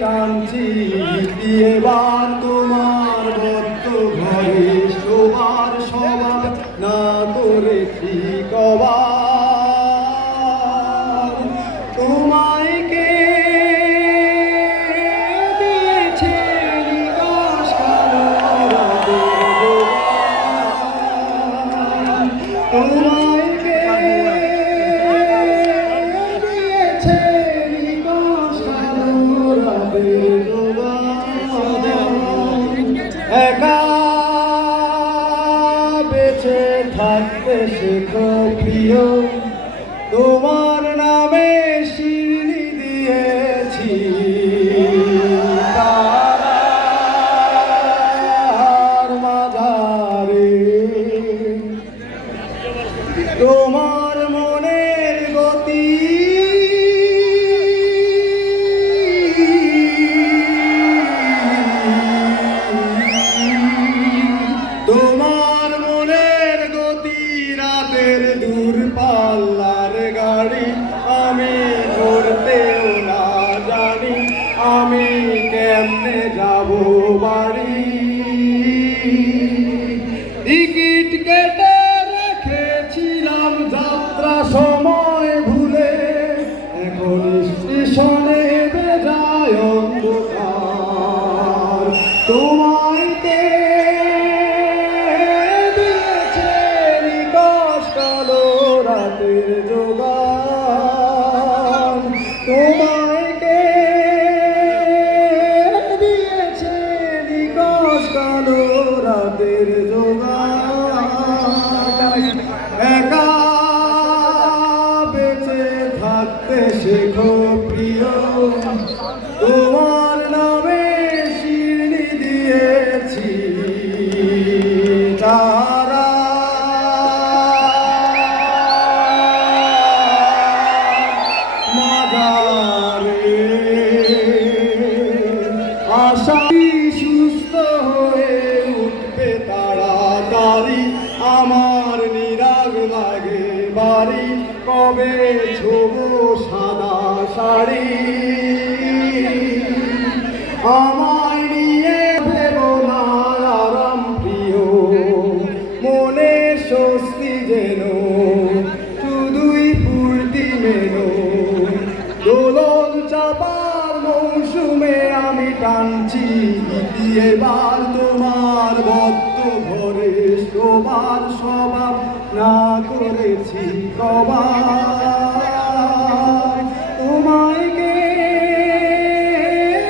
টানছি এবার তোমার বদ্ধ ঘরে শোবার সবার না করেছি কবার তোমায় কে দিয়েছে নিকাশ কালো তোমায় কে দিয়েছে নিকাশ কালো একা বেঁচে থাকতে শেখো প্রিয় তোমার নামে শিরনি দিয়েছি তারার মাঝারে তোমার মনের গতি তোমার মনের গতি রাতের দূর পাল্লার গাড়ি আমি করতেও না জানি আমি কেমনে যাব বাড়ি টিকিট কেটে রেখেছিলাম যাত্রা সময় ভুলে এখন স্টেশনে বেজায় অন্ধকার তোমায় কে দিয়েছে নিকাশ কালো রাতের জোগান তোমায় কে দিয়েছে নিকাশ কালো রাতের জোগান একা বেঁচে থাকতে শেখো প্রিয় তোমার নামে শিরনি দিয়েছি তারা মাঝারে আশা সুস্থ হয়ে উঠবে তাড়াতাড়ি আমার নিরাগ লাগে বাড়ি কবে ছোবো সাদা শাড়ি আমায় নিয়ে ভেবো না আরাম প্রিয় মনে স্বস্তি যেন শুধুই ফুর্তি মেনো দোলন চাপার মৌসুমে আমি টানছি এবার তোমার বদ্ধ ঘরে শোবার স্বভাব না করেছি কবার তোমায় কে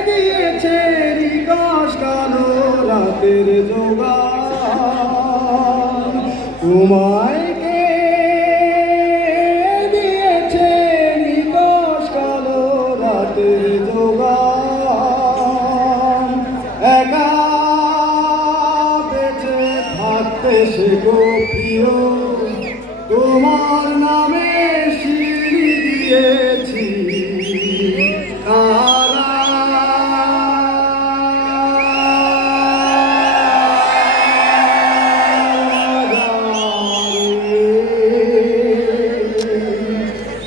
দিয়েছে নিকাশ কালো রাতের জোগান তোমায় কে দিয়েছে নিকাশ কালো রাতের জোগান একা বেঁচে থাকতে শেখো প্রিয় তোমার নামে শিরনি দিয়েছি তারা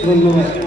ধন্যবাদ।